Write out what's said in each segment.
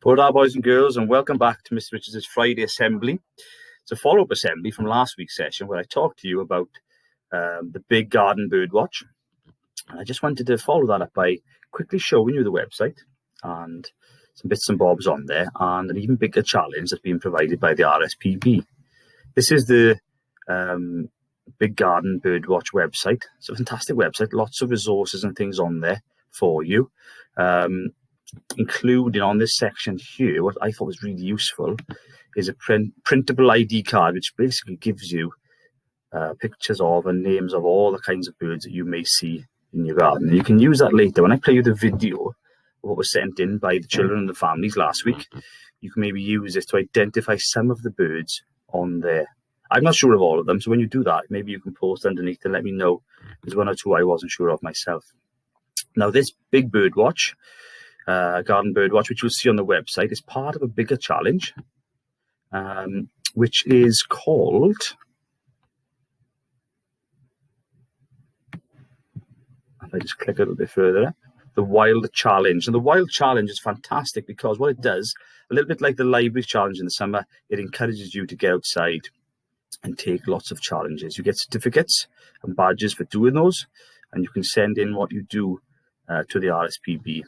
Put boys and girls, and welcome back to Mr. Richards' Friday Assembly. It's a follow-up assembly from last week's session where I talked to you about the big garden bird watch. And I just wanted to follow that up by quickly showing you the website and some bits and bobs on there, and an even bigger challenge that's been provided by the RSPB. This is the Big Garden Bird Watch website. It's a fantastic website, lots of resources and things on there for you. Including on this section here, what I thought was really useful is a printable ID card, which basically gives you pictures of and names of all the kinds of birds that you may see in your garden. And you can use that later. When I play you the video of what was sent in by the children and the families last week, you can maybe use this to identify some of the birds on there. I'm not sure of all of them, so when you do that, maybe you can post underneath and let me know. There's one or two I wasn't sure of myself. Now, this big bird watch, garden bird watch, which you'll see on the website, is part of a bigger challenge, which is called, if I just click a little bit further, the Wild Challenge. And the Wild Challenge is fantastic because what it does, a little bit like the Library Challenge in the summer, it encourages you to get outside and take lots of challenges. You get certificates and badges for doing those, and you can send in what you do to the RSPB.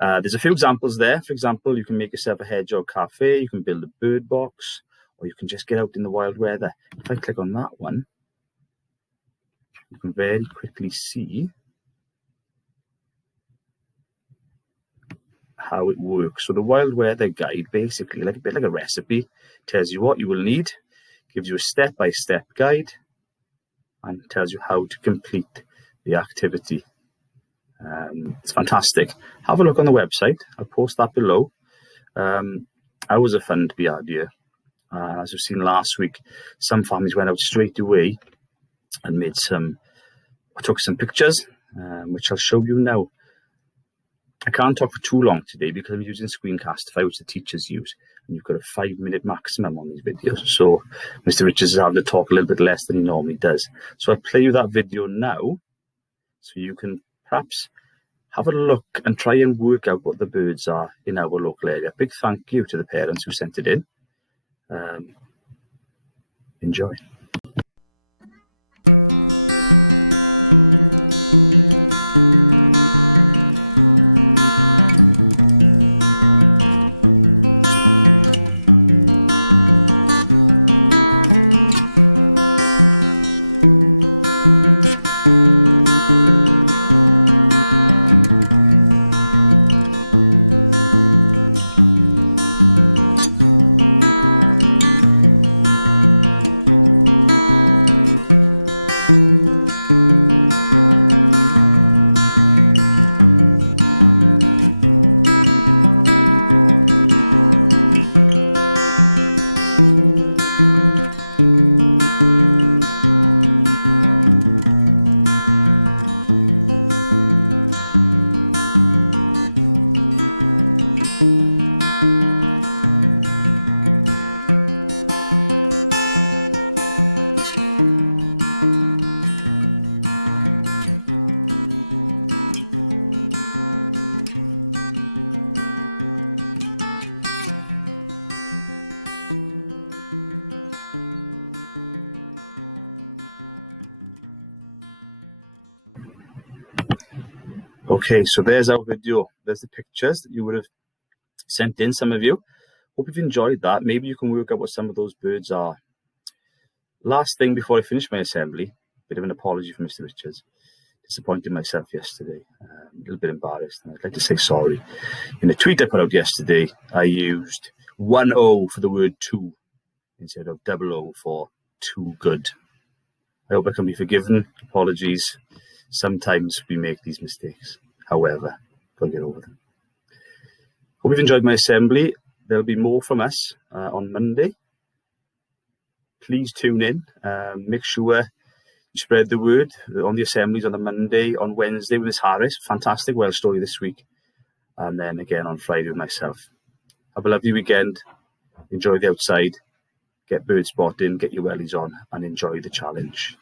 There's a few examples there. For example, you can make yourself a hedgehog cafe, you can build a bird box, or you can just get out in the wild weather. If I click on that one, you can very quickly see how it works. So the wild weather guide, basically, like a bit like a recipe, tells you what you will need, gives you a step-by-step guide, and tells you how to complete the activity. It's fantastic. Have a look on the website. I'll post that below. Hours of fun to be had here. As we've seen last week, some families went out straight away and took some pictures, which I'll show you now. I can't talk for too long today because I'm using Screencastify, which the teachers use, and you've got a 5-minute maximum on these videos. So Mr. Richards is having to talk a little bit less than he normally does. So I'll play you that video now so you can perhaps have a look and try and work out what the birds are in our local area. Big thank you to the parents who sent it in. Enjoy. Okay, so there's our video. There's the pictures that you would have sent in, some of you. Hope you've enjoyed that. Maybe you can work out what some of those birds are. Last thing before I finish my assembly, bit of an apology for Mr. Richards. Disappointed myself yesterday. A little bit embarrassed, and I'd like to say sorry. In a tweet I put out yesterday, I used 1 O for the word two instead of 0 O for too good. I hope I can be forgiven. Apologies. Sometimes we make these mistakes. However, got to get over them. Hope you've enjoyed my assembly. There'll be more from us on Monday. Please tune in. Make sure you spread the word on the assemblies on the Monday, on Wednesday with Miss Harris. Fantastic Welsh story this week. And then again on Friday with myself. Have a lovely weekend. Enjoy the outside. Get bird spotting, get your wellies on, and enjoy the challenge.